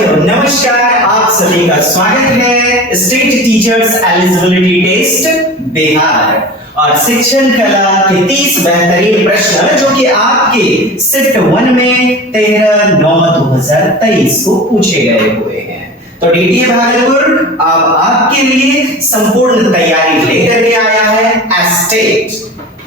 साथियों नमस्कार, आप सभी का स्वागत है state teachers eligibility test Bihar और शिक्षण कला के 30 बेहतरीन प्रश्न जो कि आपके शिफ्ट 1 में 13/9/2023 को पूछे गए हुए हैं। तो डीटीए भागलपुर अब आपके लिए संपूर्ण तैयारी लेकर के आया है स्टेट।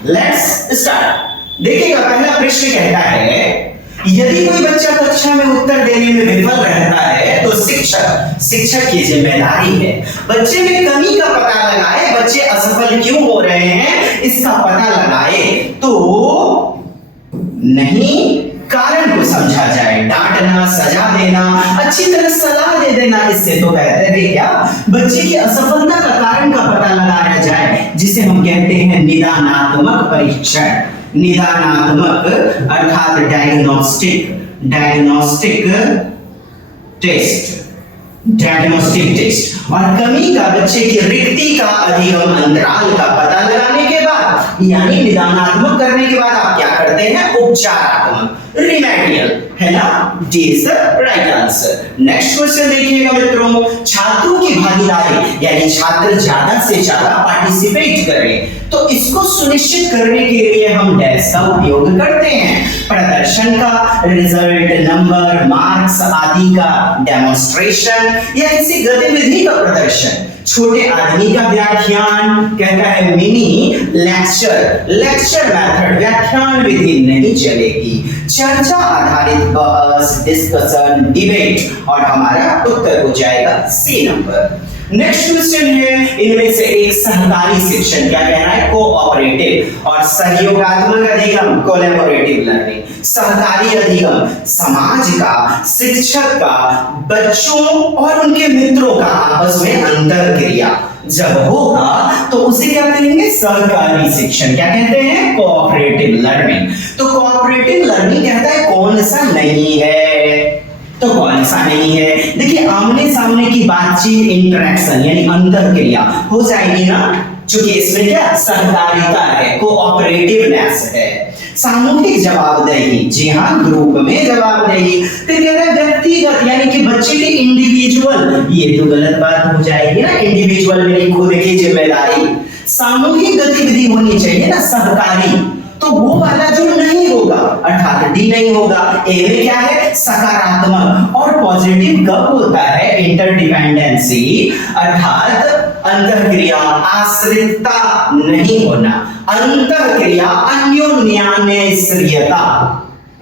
Let's start. देखिएगा, पहला प्रश्न कहता है यदि कोई बच्चा कक्षा में उत्तर देने में विफल रहता है तो शिक्षक की जिम्मेदारी है बच्चे में कमी का पता लगाए, बच्चे असफल क्यों हो रहे हैं इसका पता लगाए, तो नहीं कारण को समझा जाए। डांटना, सजा देना, अच्छी तरह सलाह दे देना इससे तो बेहतर है क्या बच्चे की असफलता का कारण का पता लगाया जाए, जिसे हम कहते हैं निदानात्मक परीक्षण। निदानात्मक अर्थात डायग्नोस्टिक टेस्ट। और कमी का, बच्चे की रिक्ति का अधिगम अंतराल का पता लगाने के बाद यानी निदानात्मक करने के बाद आप क्या करते हैं, उपचारात्मक, रिमेडियल, है ना। D is the right answer. Next question देखिएगा मित्रों, छात्रों की भागीदारी यानी छात्र ज्यादा से ज्यादा पार्टिसिपेट करें तो इसको सुनिश्चित करने के लिए हम डैश का उपयोग करते हैं, प्रदर्शन का, रिजल्ट, नंबर, मार्क्स आदि का डेमोन्स्ट्रेशन या किसी गतिविधि का प्रदर्शन। छोटे आदमी का व्याख्यान कहता है मिनी लेक्चर मेथड, व्याख्यान विधि नहीं चलेगी। चर्चा आधारित बहस, डिस्कशन, डिबेट और हमारा उत्तर हो जाएगा सी नंबर। नेक्स्ट क्वेश्चन है इनमें से एक सहकारी शिक्षण, क्या कह रहा है, कोऑपरेटिव और सहयोगात्मक अधिगम, कोलैबोरेटिव लर्निंग। सहकारी अधिगम समाज का, शिक्षक का, बच्चों और उनके मित्रों का आपस में अंतर क्रिया जब होगा तो उसे क्या कहेंगे, सहकारी शिक्षण। क्या कहते हैं, कोऑपरेटिव लर्निंग। तो कोऑपरेटिव लर्निंग कहता है कौन सा नहीं है, तो कौन सा नहीं है, देखिए आमने सामने की बातचीत, इंटरेक्शन यानी अंतर क्रिया हो जाएगी ना, क्योंकि इसमें क्या सहकारिता है, कोऑपरेटिवनेस है। सामूहिक जवाबदेही, जी हाँ, ग्रुप में जवाबदेही। फिर कह रहा है व्यक्तिगत यानी कि बच्चे के इंडिविजुअल, ये तो गलत बात हो जाएगी ना, इंडिविजुअल मेरी खुद की जिम्मेदारी। सामूहिक गतिविधि होनी चाहिए ना, सहकारी, तो वो वाला जो नहीं होगा अर्थात डी नहीं होगा। ए में क्या है, सकारात्मक और पॉजिटिव कब होता है, इंटरडिपेंडेंसी अर्थात अंतरक्रिया, आश्रितता नहीं होना, अंतरक्रिया, अन्योन्याश्रयता,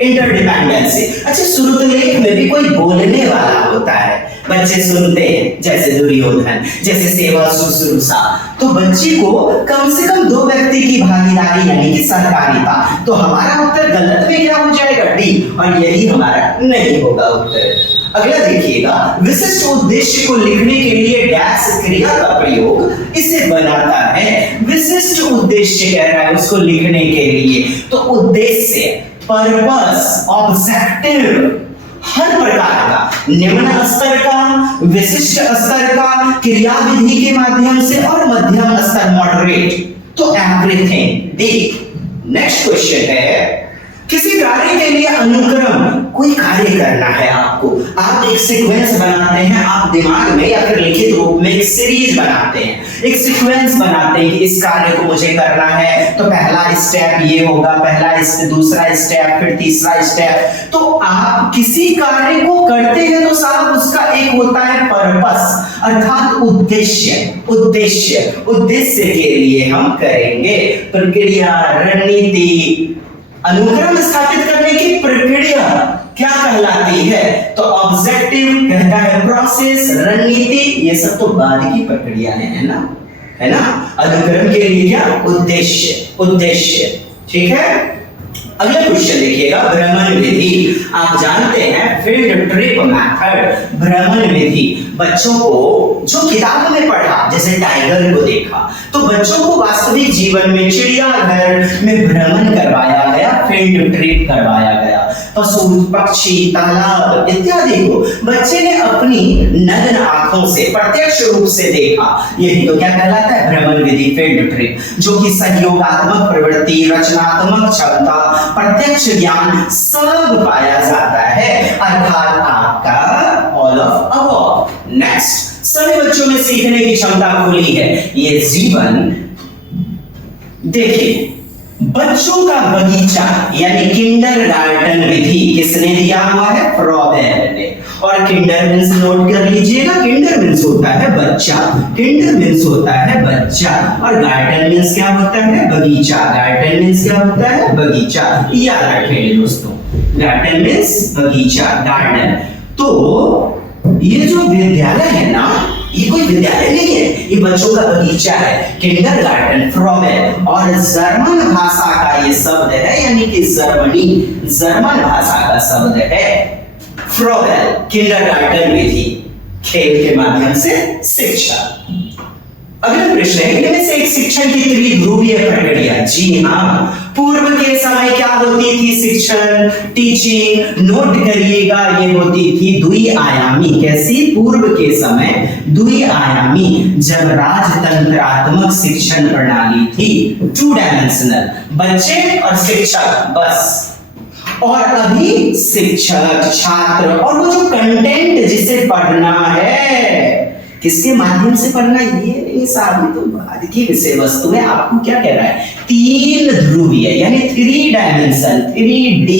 इंटरडिपेंडेंसी। अच्छा, श्रुतलेख में भी कोई बोलने वाला होता है, बच्चे सुनते हैं, जैसे दुर्योधन, जैसे सेवा शुश्रूषा। तो बच्ची को कम से कम 2 व्यक्ति की भागीदारी यानी कि सहकारिता। तो हमारा उत्तर गलत में क्या हो जाएगा, डी, और यही हमारा नहीं होगा उत्तर। अगला देखिएगा, विशिष्ट उद्देश्य को लिखने के लिए डैश क्रिया का प्रयोग इसे बनाता है। विशिष्ट उद्देश्य कह रहा है उसको लिखने के लिए, तो उद्देश्य, पर्पस, ऑब्जेक्टिव, हर प्रकार का, निम्न स्तर का, विशिष्ट स्तर का, क्रियाविधि के माध्यम से और मध्यम स्तर, मॉडरेट, तो एवरीथिंग डी। नेक्स्ट क्वेश्चन है, किसी कार्य के लिए अनुक्रम, कोई कार्य करना है आपको, आप एक सीक्वेंस बनाते हैं, आप दिमाग में या फिर लिखित रूप में एक सीरीज बनाते हैं, एक सीक्वेंस बनाते हैं कि इस कार्य को मुझे करना है तो पहला स्टेप ये होगा, दूसरा स्टेप, फिर तीसरा स्टेप। तो आप किसी कार्य को करते हैं तो साहब उसका एक होता है पर्पस अर्थात उद्देश्य के लिए हम करेंगे, प्रक्रिया, रणनीति, अनुक्रम स्थापित करने की प्रक्रिया क्या कहलाती है, तो ऑब्जेक्टिव कहता है प्रोसेस, रणनीति, ये सब तो बाद की प्रक्रिया है ना, अनुक्रम के लिए क्या, उद्देश्य, ठीक है। अगला क्वेश्चन देखिएगा, भ्रमण विधि। आप जानते हैं फील्ड ट्रिप मेथड, भ्रमण विधि। बच्चों को जो किताब में पढ़ा, जैसे टाइगर को देखा, तो बच्चों को वास्तविक जीवन में चिड़ियाघर में भ्रमण करवाया गया, फील्ड ट्रिप करवाया गया। पशु, पक्षी, तालाब इत्यादि को बच्चे ने अपनी नग्न आंखों से प्रत्यक्ष रूप से देखा, यही तो क्या कहलाता है, भ्रमण विधि, फील्ड ट्रिप, जो कि सहयोगात्मक प्रवृत्ति, रचनात्मक क्षमता, प्रत्यक्ष ज्ञान सब पाया जाता है, अर्थात आपका ऑल ऑफ एडवांस्ड, सभी बच्चों में सीखने की क्षमता खुली है। ये जीवन देखिए, बच्चों का बगीचा यानी किंडरगार्टन विधि किसने दिया हुआ है? फ्रॉबेल ने। और किंडर मीन्स नोट कर लीजिएगा, किंडर मीन्स होता है बच्चा, किंडर मीन्स होता है बच्चा, और गार्डन मीन्स क्या होता है? बगीचा। गार्डन मीन्स क्या होता है? बगीचा। याद रखेंगे दोस्तों, गार्डन मीन्स बगीचा, गार्डन। तो ये जो विद्यालय है ना, ये कोई विद्यालय नहीं है, ये बच्चों का बगीचा है, किंडरगार्टन, फ्रॉबेल। और जर्मन भाषा का ये शब्द है, यानी कि जर्मन भाषा का शब्द है फ्रॉबेल, किंडरगार्टन विधि, खेल के माध्यम से शिक्षा। अगला प्रश्न है, इनमें से एक शिक्षण की त्रिध्रुवीय प्रक्रिया। जी हाँ, पूर्व के समय क्या होती थी शिक्षण, टीचिंग? नोट करिएगा, ये होती थी द्विआयामी। कैसी? पूर्व के समय द्विआयामी, जब राजतंत्रात्मक शिक्षण प्रणाली थी, 2 डायमेंशनल, बच्चे और शिक्षक बस। और अभी शिक्षक, छात्र और वो जो कंटेंट जिसे पढ़ना है, किसके माध्यम से पढ़ना? ये नहीं साहब, तो बाद की विषय वस्तु है। आपको क्या कह रहा है? 3 ध्रुवीय यानी 3 डायमेंशन, 3D।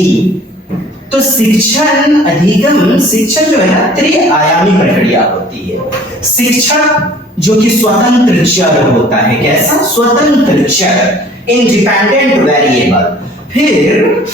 तो शिक्षण अधिगम, शिक्षण जो है ना, त्रिआयामी प्रक्रिया होती है। शिक्षक जो कि स्वतंत्र चर होता है, कैसा? स्वतंत्र चर, इंडिपेंडेंट वेरिएबल। फिर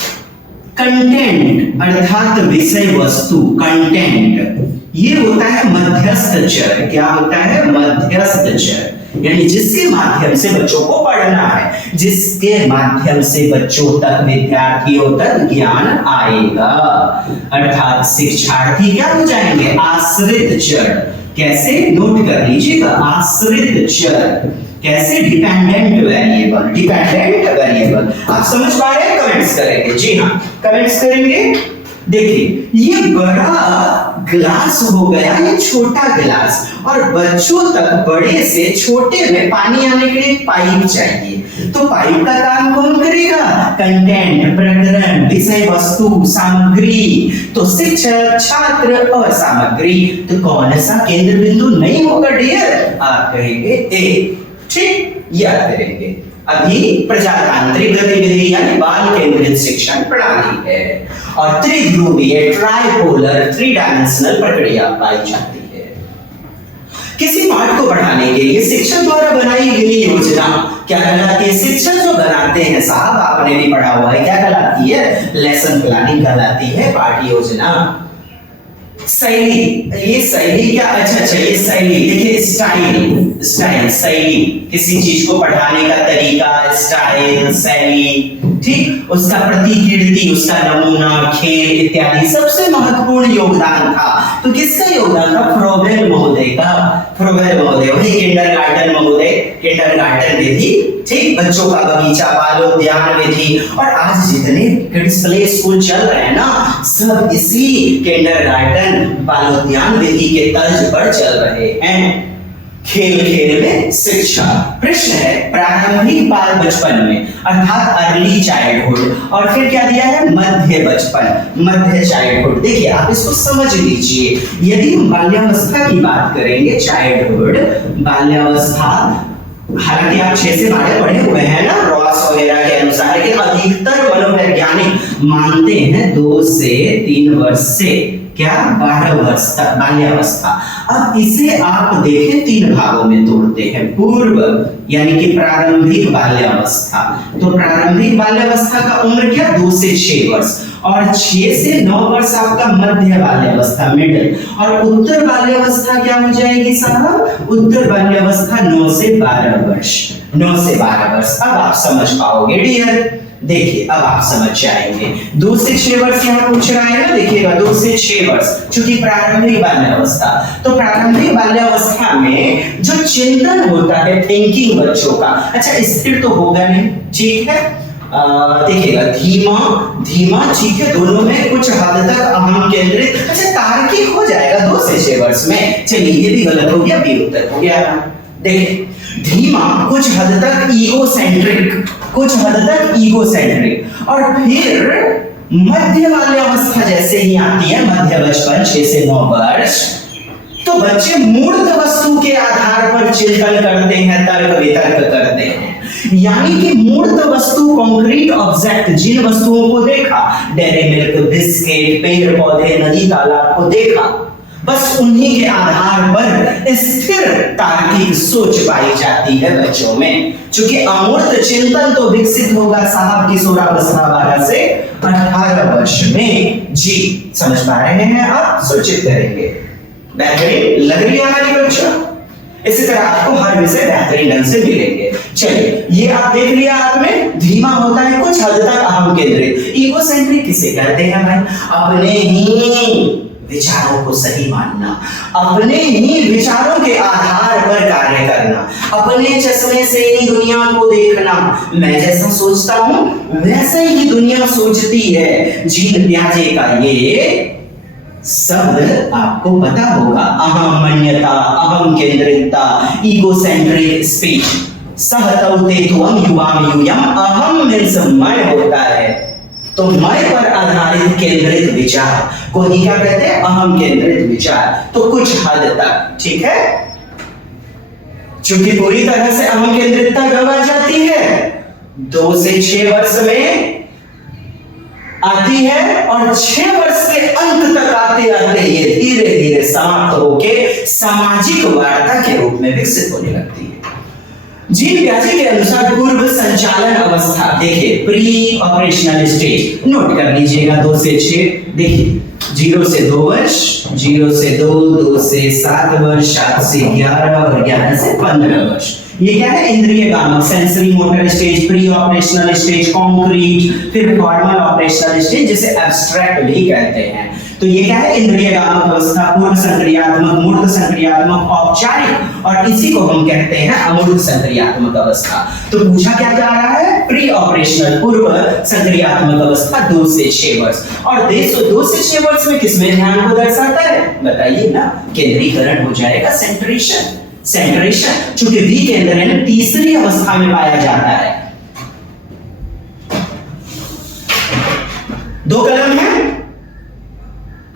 कंटेंट अर्थात विषय वस्तु, कंटेंट, ये होता है मध्यस्थ चर। क्या होता है? मध्यस्थ चर, यानी जिसके माध्यम से बच्चों को पढ़ना है, जिसके माध्यम से बच्चों तक, विद्यार्थियों तक ज्ञान आएगा। अर्थात शिक्षार्थी क्या हो जाएंगे? आश्रित चर। कैसे? नोट कर लीजिएगा, आश्रित चर। कैसे? Dependent variable, dependent variable. आप समझ पा रहे हैं? कमेंट्स करेंगे। जी हाँ, कमेंट्स करेंगे। देखिए, ये बड़ा गिलास हो गया, ये छोटा गिलास, और बच्चों तक बड़े से छोटे में पानी आने के लिए पाइप चाहिए। तो पाइप का काम कौन करेगा? कंटेंट, प्रकरण, विषय वस्तु, सामग्री। तो शिक्षक, छात्र और सामग्री। तो कौन सा केंद्र बिंदु नहीं होगा डियर? आप कहेंगे ए। ठीक, याद करेंगे। अभी प्रजातांत्रिक गतिविधि यानी बाल केंद्रित शिक्षण प्रणाली है, और त्रिध्रुवीय, ट्राइपोलर, 3 डायमेंशनल प्रक्रिया पाई जाती है। किसी पाठ को बढ़ाने के लिए शिक्षक द्वारा बनाई गई योजना क्या कहलाती है? शिक्षक जो बनाते हैं साहब, आपने भी पढ़ा हुआ है, क्या कहलाती है? लेसन प्लानिंग कहलाती है, पाठ योजना। शैली, ये शैली क्या? अच्छा, ये शैली देखिए, स्टाइल, शैली, किसी चीज को पढ़ाने का तरीका, स्टाइल, शैली, ठीक। उसका प्रतिकृति, उसका नमूना, खेल इत्यादि सबसे महत्वपूर्ण योगदान था। तो किसका योगदान था? फ्रॉबेल महोदय का। फ्रॉबेल महोदय, वही किंडरगार्टन महोदय, किंडरगार्टन विधि, ठीक, बच्चों का बगीचा, बालोद्यान विधि। और आज जितने किड्स प्ले स्कूल चल रहे हैं ना, सब इसी किंडरगार्टन, बालोद्यान विधि के तर्ज पर चल रहे हैं। खेल खेल में शिक्षा। प्रश्न है, प्रारंभिक बाल बचपन में अर्थात अर्ली चाइल्डहुड, और फिर क्या दिया है? मध्य बचपन, मध्य चाइल्डहुड। देखिए, आप इसको समझ लीजिए। यदि हम बाल्यावस्था की बात करेंगे, चाइल्डहुड, बाल्यावस्था, हालांकि आप 6 से 12 पढ़े हुए हैं ना रॉस वगैरह के अनुसार, कि अधिकतर मनोवैज्ञानिक मानते हैं 2 से 3 वर्ष से क्या 12 वर्ष तक बाल्यावस्था। अब इसे आप देखें 3 भागों में तोड़ते हैं। पूर्व यानी कि प्रारंभिक बाल्यावस्था, तो प्रारंभिक बाल्यावस्था का उम्र क्या? 2 से 6 वर्ष, और 6 से 9 वर्ष आपका मध्य बाल्यावस्था, मिडिल। और उत्तर बाल्यावस्था क्या हो जाएगी साहब? उत्तर बाल्यावस्था 9 से 12 वर्ष, 9 से 12 वर्ष। अब आप समझ पाओगे डियर। देखिए, अब आप समझ जाएंगे। 2 से 6 वर्ष यहाँ पूछ रहा है ना, देखिएगा 2 से 6 वर्ष, चूंकि प्रारंभिक बाल्यावस्था। तो प्रारंभिक बाल्यावस्था में जो चिंतन होता है, थिंकिंग बच्चों का, अच्छा स्थिर तो होगा नहीं, ठीक है। देखिएगा धीमा, ठीक है, दोनों में कुछ हद तक अहम केंद्रित, अच्छा तार्किक हो जाएगा 2 से 6 वर्ष में। चलिए, ये भी गलत हो गया, बी उत्तर हो गया। देखिए, धीमा, कुछ हद तक ईगोसेंट्रिक, कुछ हद तक ईगोसेंट्रिक। और फिर मध्य बाल्यावस्था जैसे ही आती है, मध्य बचपन 6 से 9 वर्ष, तो बच्चे मूर्त वस्तु के आधार पर चिंतन करते हैं, तर्क वितर्क करते हैं। यानी कि मूर्त वस्तु, कॉन्क्रीट ऑब्जेक्ट, जिन वस्तुओं को देखा, डेयरी मिल्क, बिस्किट, पेड़ पौधे, नदी तालाब को देखा, बस उन्हीं के आधार पर स्थिर तार्किक सोच पाई जाती है बच्चों में। क्योंकि अमूर्त चिंतन तो विकसित होगा साहब किशोरावस्था 12 से 18 वर्ष में। जी समझ पा रहे हैं आप? सूचित करेंगे। बेहतरीन लग रही है हमारी कक्षा? इसी तरह आपको हर विषय बेहतरीन ढंग से मिलेंगे। चलिए, ये आप देख लिया आपने, धीमा होता है कुछ हद तक अहम केंद्रित। इगोसेंट्रिक किसे कहते हैं भाई? अपने ही विचारों को सही मानना, अपने ही विचारों के आधार पर कार्य करना, अपने चश्मे से ही दुनिया को देखना। मैं जैसा सोचता हूं वैसे ही दुनिया सोचती है। जीन प्याजे का ये शब्द आपको पता होगा, अहमन्यता, अहम केंद्रितता, इगोसेंट्रिक स्पीच। सहतौतेत्वम युवाम यूयम, अहम मीन्स मैं होता है, तो मैं पर आधारित केंद्रित विचार को ही क्या कहते हैं? अहम केंद्रित विचार। तो कुछ हद तक ठीक है, चूंकि पूरी तरह से अहम केंद्रितता कब आ जाती है? 2 से 6 वर्ष में आती है, और 6 वर्ष के अंत तक आते आते ये धीरे धीरे समाप्त होके सामाजिक वार्ता के रूप में विकसित होने लगती है। जीन प्याजे के अनुसार पूर्व संचालन अवस्था, देखिए प्री ऑपरेशनल स्टेज, नोट कर लीजिएगा 2 से 6। देखिए 0 से 2 वर्ष, 0 से 2, 2 से 7 वर्ष, 7 से 11 और 11 से 15 वर्ष। ये क्या है? इंद्रिय गामक, sensory motor stage, pre operational stage, concrete, फिर फॉर्मल ऑपरेशनल स्टेज, जिसे एब्स्ट्रैक्ट भी कहते हैं। तो ये क्या है? इंद्रिय गामक अवस्था, पूर्व संक्रियात्मक, मूर्त संक्रियात्मक, औपचारिक, और इसी को हम कहते हैं अमूर्त संक्रियात्मक अवस्था। तो पूछा क्या जा रहा है? प्री ऑपरेशनल, पूर्व संक्रियात्मक अवस्था 2 से 6 वर्ष। और 2 से 6 वर्ष में किसमें ध्यान को दर्शाता है? बताइए ना, केंद्रीकरण हो जाएगा, सेंट्रेशन। सेंट्रेशन चूंकि विकेंद्रण तीसरी अवस्था में पाया जाता है। 2 कलम है,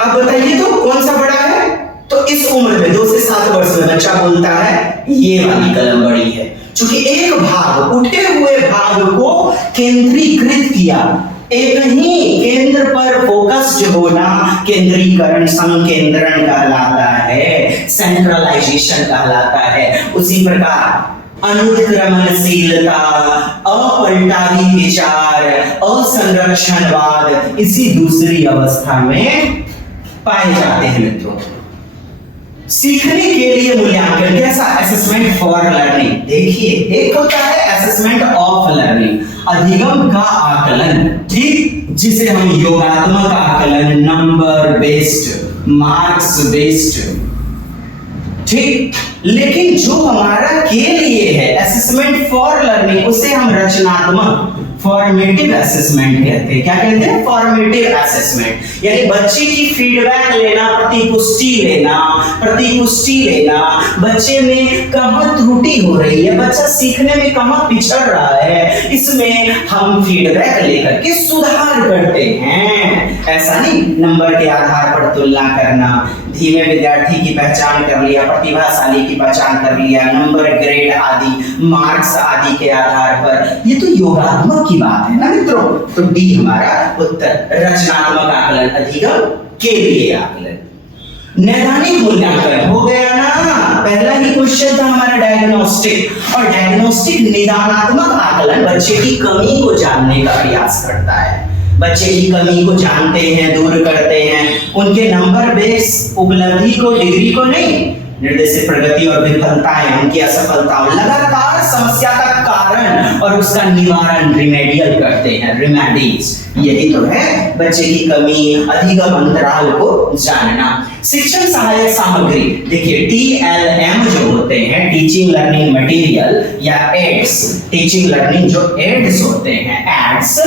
अब बताइए तो कौन सा बड़ा है? तो इस उम्र में 2 से 7 वर्ष में बच्चा बोलता है ये वाली कलम बड़ी है, क्योंकि एक भाग, उठे हुए भाग को केंद्रीकृत किया, एक ही केंद्र पर फोकस्ड होना केंद्रीकरण, संकेंद्रण कहलाता है, सेंट्रलाइजेशन कहलाता है। उसी प्रकार अनुत्क्रमणशीलता, अपलटावी विचार, असंरक्षणवाद इसी दूसरी अवस्था में पाए जाते हैं मित्रों। सीखने के लिए मूल्यांकन कैसा? Assessment for learning. देखिए, एक होता है असेसमेंट ऑफ लर्निंग, अधिगम का आकलन, ठीक, जिसे हम योगात्मक आकलन, नंबर बेस्ड, मार्क्स बेस्ड, ठीक। लेकिन जो हमारा के लिए है असेसमेंट फॉर लर्निंग, उसे हम रचनात्मक, फॉर्मेटिव असेसमेंट कहते हैं। क्या कहते हैं? फॉर्मेटिव असेसमेंट, यानी बच्चे की फीडबैक लेना, प्रतिपुष्टि लेना, बच्चे में कहां त्रुटि हो रही है, बच्चा सीखने में कहां पिछड़ रहा है, इसमें हम फीडबैक लेकर के सुधार करते हैं। ऐसा नहीं नंबर के आधार पर तुलना करना, धीमे विद्यार्थी की पहचान कर लिया, प्रतिभाशाली की पहचान कर लिया, नंबर, ग्रेड आदि, मार्क्स आदि के आधार पर, ये तो योगात्मक की बात है ना मित्रों। तो डी हमारा उत्तर, रचनात्मक आकलन, अधिगम के लिए आकलन। नैदानिक मूल्यांकन हो गया ना, पहला ही क्वेश्चन था हमारा डायग्नोस्टिक, और डायग्नोस्टिक निदानात्मक आकलन बच्चे की कमी को जानने का प्रयास करता है। बच्चे की कमी को जानते हैं, दूर करते हैं, उनके नंबर बेस उपलब्धि को, डिग्री को नहीं, निर्देशित प्रगति और विफलताएं, उनकी असफलताओं, लगातार समस्या का कारण और उसका निवारण, रिमेडियल करते हैं, रिमेडीज। यही तो है बच्चे की कमी, अधिगम अंतराल को जानना। शिक्षण सहायक सामग्री, देखिए TLM जो होते हैं, टीचिंग लर्निंग मटेरियल, या एड्स, टीचिंग लर्निंग जो एड्स होते हैं, एड्स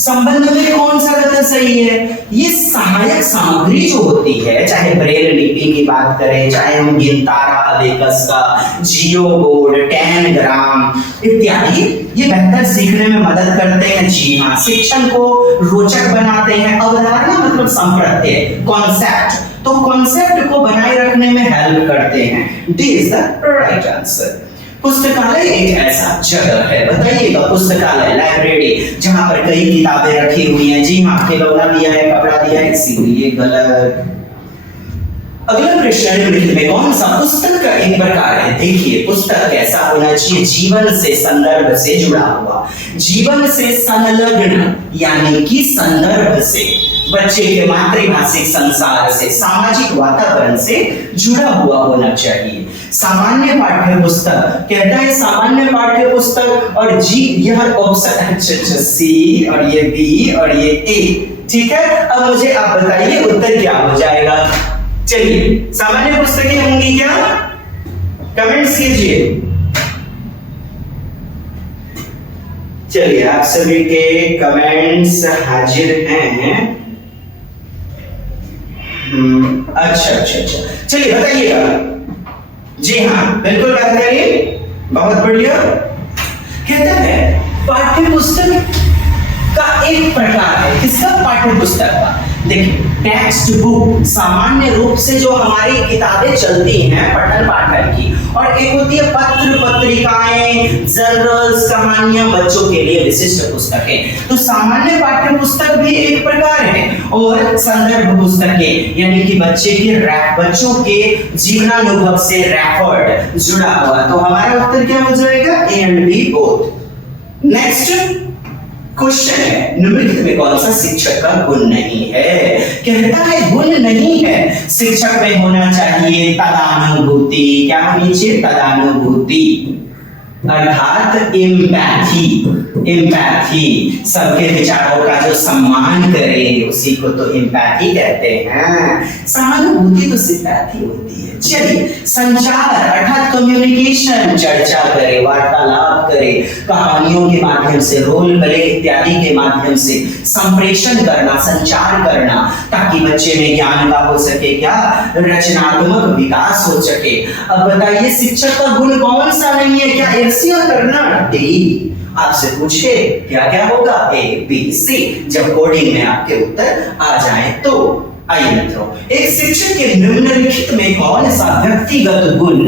संबंध में कौन सा कथन सही है? ये सहायक सामग्री जो होती है, चाहे ब्रेल लिपि की बात करें, चाहे हम गिनतारा अबेकस का, जियो बोर्ड, टैनग्राम इत्यादि, ये बेहतर सीखने में मदद करते हैं। जी हाँ, शिक्षण को रोचक बनाते हैं। अवधारणा मतलब संप्रत्यय, कॉन्सेप्ट, तो कॉन्सेप्ट को बनाए रखने में हेल्प करते हैं। D is the right answer. पुस्तकालय एक ऐसा जगह है, बताइएगा, पुस्तकालय, लाइब्रेरी, जहां पर कई किताबें रखी हुई हैं। जी हाँ, खिलौना दिया है, कपड़ा दिया है, इसीलिए गलत। अगला प्रश्न निम्नलिखित में कौन सा पुस्तक का एक प्रकार है? देखिए, पुस्तक कैसा होना चाहिए? जीवन से, संदर्भ से जुड़ा हुआ, जीवन से संलग्न, यानी कि संदर्भ से, बच्चे के मातृभाषिक संसार से, सामाजिक वातावरण से जुड़ा हुआ होना चाहिए। सामान्य पाठ्य पुस्तक, कहता है सामान्य पाठ्य पुस्तक, और जी यह ऑप्शन सी, और ये बी, और ये ए, ठीक है। अब मुझे आप बताइए उत्तर क्या हो जाएगा? चलिए, सामान्य पुस्तकें होंगी क्या? कमेंट्स कीजिए। चलिए, आप सभी के कमेंट्स हाजिर हैं। अच्छा, चलिए बताइएगा। जी हाँ, बिल्कुल बात करिए, बहुत बढ़िया। कहता है पाठ्य पुस्तक का एक प्रकार है। किसका? पाठ्य पुस्तक का। देखिए, टेक्स्ट बुक सामान्य रूप से जो हमारी किताबें चलती हैं पठन पाठन की, और एक होती है पत्र पत्रिकाएं, जर्नल्स, कहानियां, बच्चों के लिए विशिष्ट पुस्तकें। तो सामान्य पाठ्य पुस्तक भी एक प्रकार है, और संदर्भ पुस्तकें, यानी कि बच्चों के जीवनानुभव से रेफर्ड, जुड़ा हुआ। तो हमारा उत्तर क्या हो जाएगा? A and B both. Next question है, निम्नलिखित में कौन सा शिक्षक का गुण नहीं है? कहता है गुण नहीं है, शिक्षक में होना चाहिए तदानुभूति। क्या होनी चाहिए? तदानुभूति, अर्थात एम्पैथी। एम्पैथी, सबके विचारों का जो सम्मान करे, उसी को तो एम्पैथी कहते हैं। सहानुभूति तो सिंपैथी होती है। चलिए, संचार अर्थात कम्युनिकेशन, चर्चा करे, वार्तालाप करे, कहानियों के माध्यम से, रोल प्ले इत्यादि के माध्यम से संप्रेषण करना, संचार करना, ताकि बच्चे में ज्ञान का हो सके, क्या रचनात्मक विकास हो सके। अब बताइए, शिक्षक का गुण कौन सा नहीं है? क्या ईर्ष्या करना? डी। आपसे पूछे क्या क्या होगा? A B C. जब कोडिंग में आपके उत्तर आ जाए तो। आइए मित्रों, एक शिक्षक के निम्नलिखित में कौन सा व्यक्तिगत गुण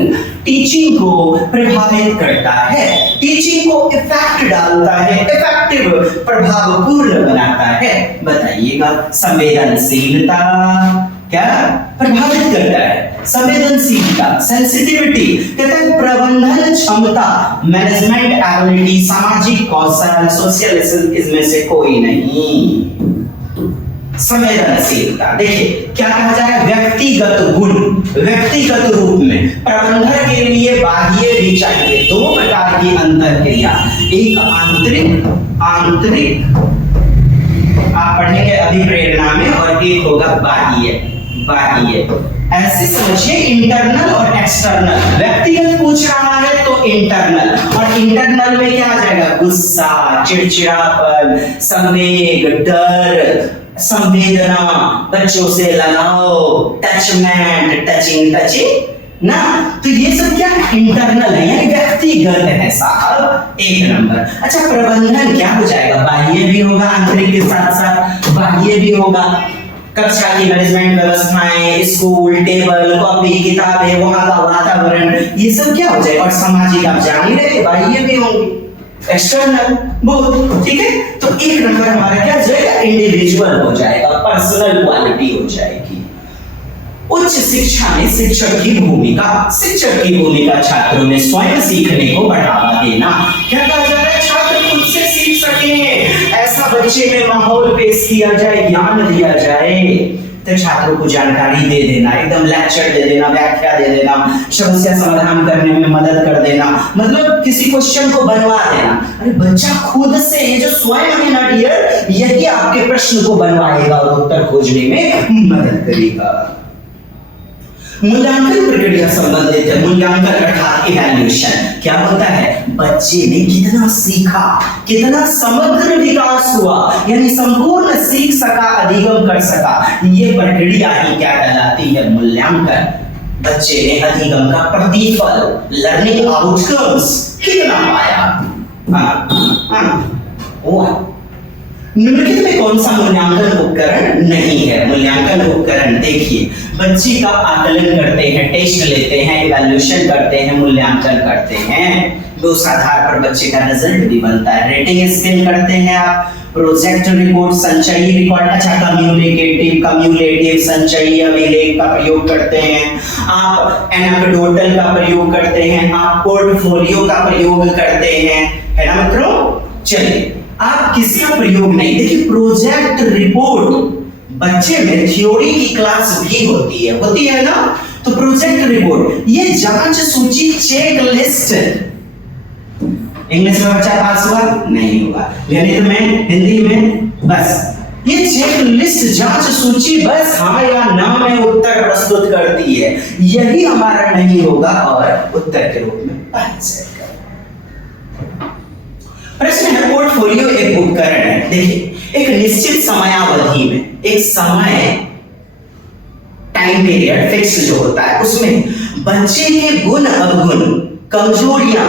टीचिंग को प्रभावित करता है, टीचिंग को इफेक्ट डालता है, इफेक्टिव, प्रभावपूर्ण बनाता है? बताइएगा। संवेदनशीलता, क्या प्रभावित करता है? संवेदनशीलता, सेंसिटिविटी, कहते हैं प्रबंधन क्षमता, मैनेजमेंट एबिलिटी, सामाजिक कौशल, सोशल स्किल, इसमें से कोई नहीं। संवेदनशीलता, देखिए क्या कहा जाएगा? व्यक्तिगत गुण, व्यक्तिगत रूप में। प्रबंधन के लिए बाह्य भी चाहिए। दो प्रकार की अंतःक्रिया, एक आंतरिक आप पढ़ेंगे अभिप्रेरणा में, और एक होगा बाह्य। ऐसे समझिए, इंटरनल और एक्सटर्नल। व्यक्तिगत पूछ रहा है तो इंटरनल, और इंटरनल में क्या आ जाएगा? गुस्सा, चिड़चिड़ापन, संवेग, डर, संवेदना, बच्चों से लगाव, टचमेंट, टचिंग ना। तो ये सब क्या इंटरनल है, यानी व्यक्तिगत है साहब, एक नंबर। अच्छा, प्रबंधन क्या हो जाएगा? बाह्य भी होगा, आंतरिक के साथ साथ बाह्य भी होगा। कक्षा की मैनेजमेंट व्यवस्थाएं, स्कूल, टेबल, कॉपी, किताबें, वहां का वातावरण, ये सब क्या हो जाएगा? और सामाजिक आप जान ही रहे, बाह्य भी होंगे, एक्सटर्नल, बहुत ठीक है। तो एक नंबर हमारा क्या हो जाएगा? इंडिविजुअल हो जाएगा, पर्सनल क्वालिटी हो जाएगी। उच्च शिक्षा में शिक्षक की भूमिका छात्रों में स्वयं सीखने को बढ़ावा देना। क्या कहा जा रहा है? छात्र खुद से सीख सके, ऐसा बच्चे में माहौल पेश किया जाए, ज्ञान दिया जाए। तो छात्रों को जानकारी दे देना, एकदम लेक्चर दे देना, व्याख्या दे देना, समस्या समाधान करने में मदद कर देना, मतलब किसी क्वेश्चन को बनवा देना। अरे बच्चा खुद से, जो स्वयं है ना डियर, यही आपके प्रश्न को बनवाएगा और उत्तर खोजने में मदद करेगा। मूल्यांकन प्रक्रिया संबंधित है। मूल्यांकन अर्थात इवैल्यूएशन क्या होता है? बच्चे ने कितना सीखा, कितना समग्र विकास हुआ, यानी संपूर्ण सीख सका, अधिगम कर सका, ये प्रक्रिया ही क्या कहलाती है? मूल्यांकन। बच्चे ने अधिगम का प्रतिफल, लर्निंग आउटकम्स कितना पाया। निम्नलिखित में कौन सा मूल्यांकन उपकरण नहीं है? मूल्यांकन उपकरण देखिए, बच्चे का आकलन करते हैं, टेस्ट लेते हैं, इवैल्यूएशन करते हैं, मूल्यांकन करते हैं, उस आधार पर बच्चे का रिजल्ट भी बनता है। रेटिंग स्केल करते हैं आप, प्रोजेक्ट रिपोर्ट, संचयी रिकॉर्ड, अच्छा कम्युलेटिव संचयी अभिलेख का प्रयोग करते हैं आप, एनेक्डोटल का प्रयोग करते हैं आप, पोर्टफोलियो का प्रयोग करते हैं, है ना मित्रों। चलिए, आप किसका प्रयोग नहीं? देखिए, प्रोजेक्ट रिपोर्ट बच्चे में थ्योरी की क्लास भी होती है ना। तो प्रोजेक्ट रिपोर्ट ये जांच सूची, चेक लिस्ट, इंग्लिश में बच्चा पास हुआ नहीं हुआ, गणित में, हिंदी में, बस ये चेक लिस्ट, जांच सूची बस हाँ या ना में उत्तर प्रस्तुत करती है, यही हमारा नहीं होगा और उत्तर के रूप में सेट कर। प्रश्न है, पोर्टफोलियो एक उपकरण है। देखिए, एक निश्चित समयावधि में, एक समय टाइम पीरियड फिक्स जो होता है, उसमें बच्चे के गुण अवगुण, कमजोरियां,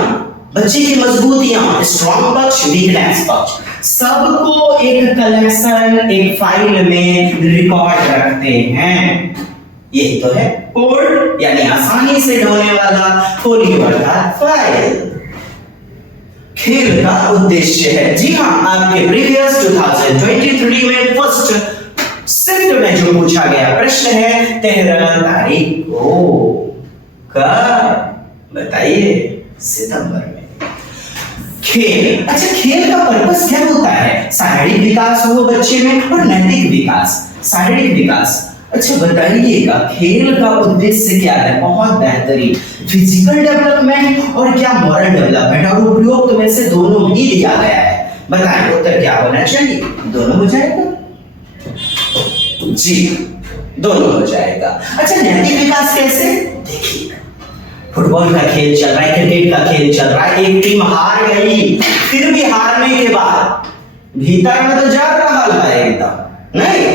बच्चे की मजबूतियां, स्ट्रॉन्ग पक्ष, वीकनेस पक्ष, सबको एक कलेक्शन, एक फाइल में रिकॉर्ड रखते हैं। यही तो है पोर्ट, यानी आसानी से ढोने वाला, फोलियो अर्थात फाइल। खेल का उद्देश्य है, जी हाँ, आपके प्रीवियस 2023 में फर्स्ट शिफ्ट में जो पूछा गया प्रश्न है, 13 तारीख को, कब बताइए? सितंबर में। खेल, अच्छा खेल का पर्पस क्या होता है? शारीरिक विकास हो बच्चे में और नैतिक विकास, शारीरिक विकास। अच्छा बताइएगा, खेल का उद्देश्य क्या है? बहुत बेहतरीन, फिजिकल डेवलपमेंट और क्या मॉरल डेवलपमेंट, और उपयुक्त में से दोनों भी दिया गया है। बताएं उत्तर क्या होना चाहिए? दोनों हो जाएगा जी, दोनों हो जाएगा। अच्छा नैतिक विकास कैसे? देखिए, फुटबॉल का खेल चल रहा है, क्रिकेट का खेल चल रहा है, एक टीम हार गई, फिर भी हारने के बाद भीतर में तो जा रहा है एकदम नहीं,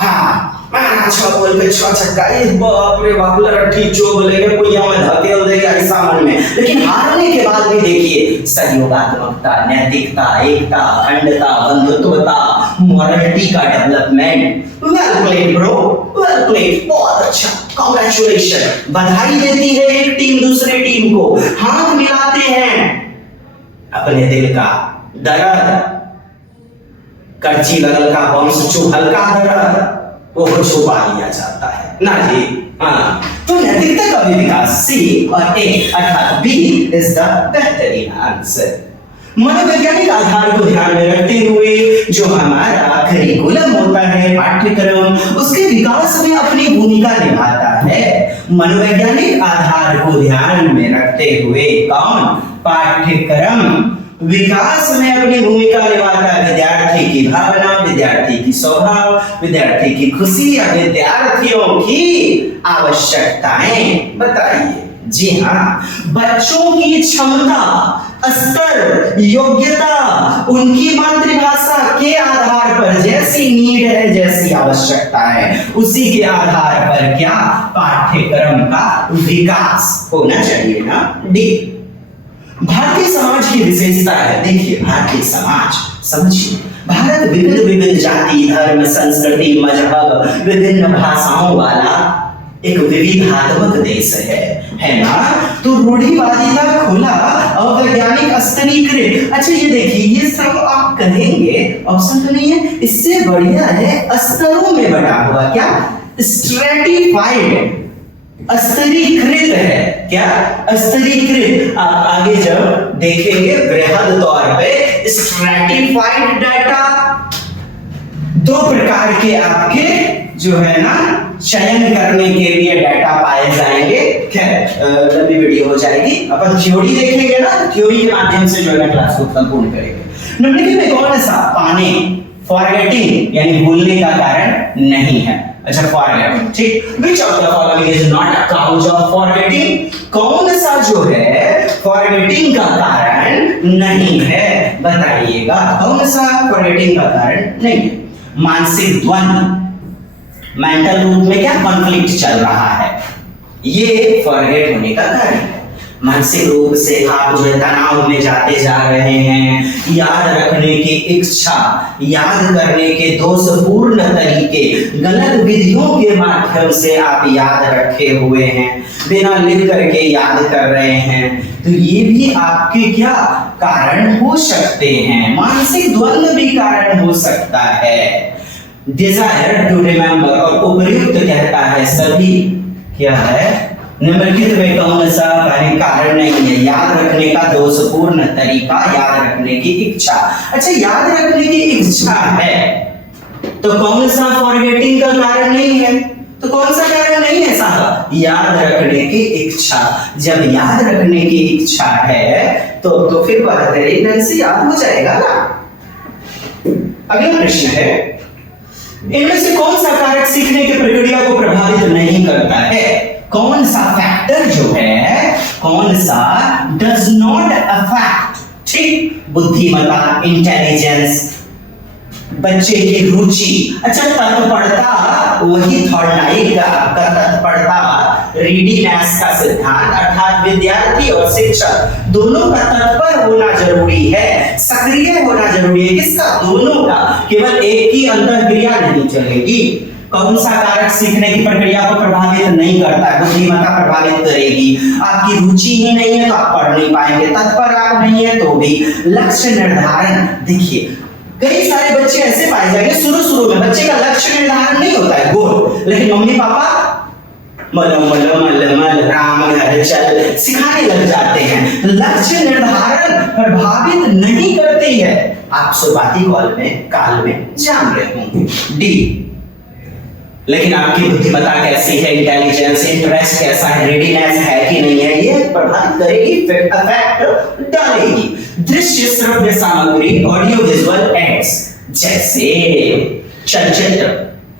हाँ अच्छा बोल के छक्का, ये बाप रे बाप, लट्ठी चो बोलेंगे, कोई हमें धकेल देगा ऐसा मन में, लेकिन हारने के बाद भी देखिए सहयोगात्मकता, नैतिकता, एकता, अखंडता, बंधुत्वता, मॉरलिटी का development. Well played bro, well played, बहुत अच्छा, कांग्रेचुलेशन। बधाई देती है एक टीम दूसरे टीम को, हाथ मिलाते हैं, अपने दिल का दर्द, कच्ची लगल का वंश चुभल का दर्द वो छुपा लिया जाता है ना जी। हाँ, तो नैतिकता का भी विकास, सी और ए अर्थात बी इज द बेहतरीन आंसर। मनोवैज्ञानिक आधार को ध्यान में रखते हुए जो हमारा करिकुलम होता है, पाठ्यक्रम, उसके विकास में अपनी भूमिका निभाता है। मनोवैज्ञानिक आधार को ध्यान में रखते हुए कौन? पाठ्यक्रम विकास में अपनी भूमिका निभाता है। विद्यार्थी की भावना, विद्यार्थी की स्वभाव, विद्यार्थी की खुशी या विद्यार्थियों की आवश्यकताएं बताइए। जी हाँ, बच्चों की क्षमता, स्तर, योग्यता, उनकी मातृभाषा के आधार पर जैसी नीड है, जैसी आवश्यकता है, उसी के आधार पर क्या पाठ्यक्रम का विकास होना चाहिए ना। डी, भारतीय समाज की विशेषता है। देखिए भारतीय समाज, समझिए, भारत विविध विविध जाति, धर्म, संस्कृति, मजहब, विभिन्न भाषाओं वाला एक विविधात्मक देश है ना। तो रूढ़िवादिता, खुला, अवैज्ञानिक, स्तरीकृत। अच्छा ये देखिए, ये सब आप कहेंगे ऑप्शन तो नहीं है, इससे बढ़िया है स्तरों में बटा हुआ, क्या स्ट्रेटिफाइड, स्तरीकृत है, क्या स्तरीकृत। आप आगे जब देखेंगे वृहद तौर पे स्ट्रेटिफाइड डाटा, दो प्रकार के आपके जो है ना चयन करने के लिए डाटा पाए जाएंगे। लंबी वीडियो हो जाएगी, अपन थ्योरी देखेंगे ना, थ्योरी के माध्यम से जो है ना क्लास को संपूर्ण करेंगे। निम्नलिखित में कौन सा पानी फॉरगेटिंग यानी भूलने का कारण नहीं है। अच्छा फॉरगेटिंग, ठीक। Which of the following is not a cause of forgetting? कौन सा जो है फॉरगेटिंग का कारण नहीं है, बताइएगा कौन सा फॉरगेटिंग का कारण नहीं है? मानसिक द्वंद, मेंटल रूप में क्या कॉन्फ्लिक्ट चल रहा है, ये फॉरगेट होने का कारण है। मानसिक रूप से आप जो है तनाव में जाते जा रहे हैं, याद रखने की इच्छा, याद करने के दोषपूर्ण तरीके, गलत विधियों के माध्यम से आप याद रखे हुए हैं, बिना लिख करके याद कर रहे हैं, तो ये भी आपके क्या कारण हो सकते हैं। मानसिक द्वंद भी कारण हो सकता है। डिजायर टू रिमेंबर, और उपयुक्त कहता है सभी क्या है निम्नलिखित में कौन सा कारण नहीं है? याद रखने का दोषपूर्ण तरीका, याद रखने की इच्छा। अच्छा याद रखने की इच्छा है तो कौन सा फॉरगेटिंग का कारण नहीं है? तो कौन सा कारण नहीं है साहब? याद रखने की इच्छा। जब याद रखने की इच्छा है तो फिर बेहतरीन से याद हो जाएगा ना। अगला प्रश्न है, इनमें से कौन सा कारक सीखने की प्रक्रिया को प्रभावित नहीं करता है? कौन सा फैक्टर जो है, कौन सा डज नॉट अफेक्ट, ठीक, बुद्धिमत्ता, इंटेलिजेंस, बच्चे की रुचि। अच्छा तत्परता, वही थॉर्नडाइक का आपका तत्परता, रीडीनेस का सिद्धांत, अर्थात विद्यार्थी और शिक्षक दोनों का तत्पर होना जरूरी है, सक्रिय होना जरूरी है। किसका? दोनों का, केवल एक की अंतःक्रिया नहीं चलेगी। कौन सा कारक सीखने की प्रक्रिया को प्रभावित नहीं करता? बुद्धिमत्ता प्रभावित करेगी। आपकी रुचि ही नहीं है तो आप पढ़ नहीं पाएंगे, तत्पर आप नहीं है तो भी। लक्ष्य निर्धारण, देखिए कई सारे बच्चे ऐसे पाए जाएंगे शुरू में बच्चे का लक्ष्य निर्धारण नहीं होता है गोल, लेकिन मम्मी पापा मल मल मल मल राम घर चल सिखाने लग जाते हैं। लक्ष्य निर्धारण प्रभावित नहीं करती है। आप शुरुआती काल में जान रहे होंगे। डी, लेकिन आपकी बुद्धिमत्ता कैसी है, इंटेलिजेंस, इंटरेस्ट कैसा है, रेडीनेस है कि नहीं है, ये प्रभावित करेगी, इफेक्ट डालेगी। दृश्य श्रव्य सामग्री, ऑडियो विजुअल एड्स, जैसे चलचित्र,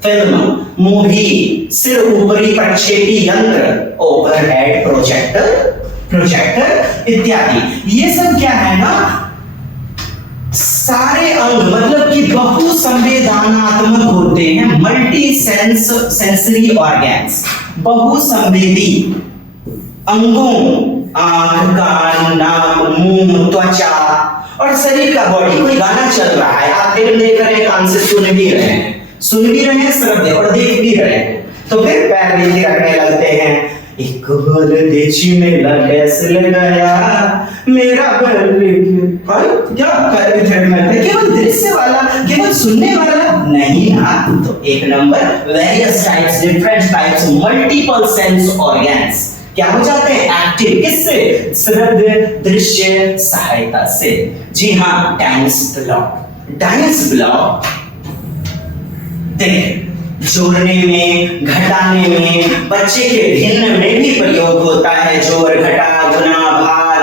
फिल्म, मूवी, सिर ऊपरी प्रक्षेपी यंत्र, ओवरहेड प्रोजेक्टर इत्यादि, ये सब क्या है ना, सारे अंग मतलब कि बहुसंवेदनात्मक होते हैं। मल्टी सेंसरी ऑर्गन्स, बहुसंवेदी अंगों, आंख, कान, नाक, मुंह, त्वचा और शरीर का बॉडी। कोई गाना चल रहा है, आप फिल्म देख रहे हैं, कान से सुन भी रहे हैं, श्रव्य और देख भी रहे हैं, तो फिर पैर नीचे रखने लगते हैं। एक बार देखी मेरा कैसे लगाया मेरा क्या केवल दृश्य वाला, केवल सुनने वाला नहीं ना। तो एक number, various types, different types, multiple sense organs क्या हो जाते हैं? एक्टिव। किससे? श्रव्य दृश्य सहायता से। जी हाँ, डांस ब्लॉक देखिए जोड़ने में, घटाने में, बच्चे के भिन्न में भी प्रयोग होता है। जोड़, घटा, गुना, भाग,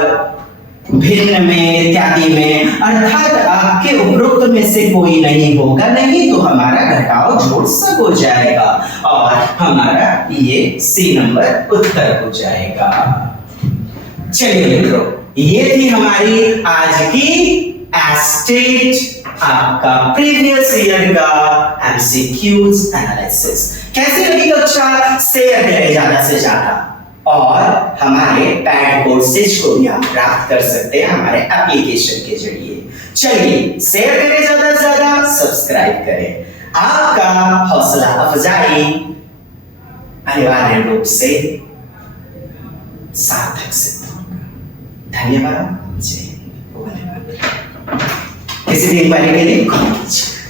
भिन्न में इत्यादि में, अर्थात आपके उपरोक्त में से कोई नहीं होगा, नहीं तो हमारा घटाव जोड़ सब हो जाएगा और हमारा ये सी नंबर उत्तर हो जाएगा। चलिए मित्रों, ये थी हमारी आज की एस्टेट आपका प्रीवियस ईयर का एमसीक्यूज एनालिसिस। कैसी लगी कक्षा? शेयर करें ज्यादा से ज्यादा और हमारे पैड कोर्सेज को भी आप प्राप्त कर सकते हैं हमारे एप्लीकेशन के जरिए। चलिए शेयर करें ज्यादा से ज्यादा, सब्सक्राइब करें। आपका हौसला अफजाई अनिवार्य रूप से सार्थक सिद्ध होगा। धन्यवाद। जय हिंद। किसी भी इंक्वायरी के लिए कॉल कीजिए।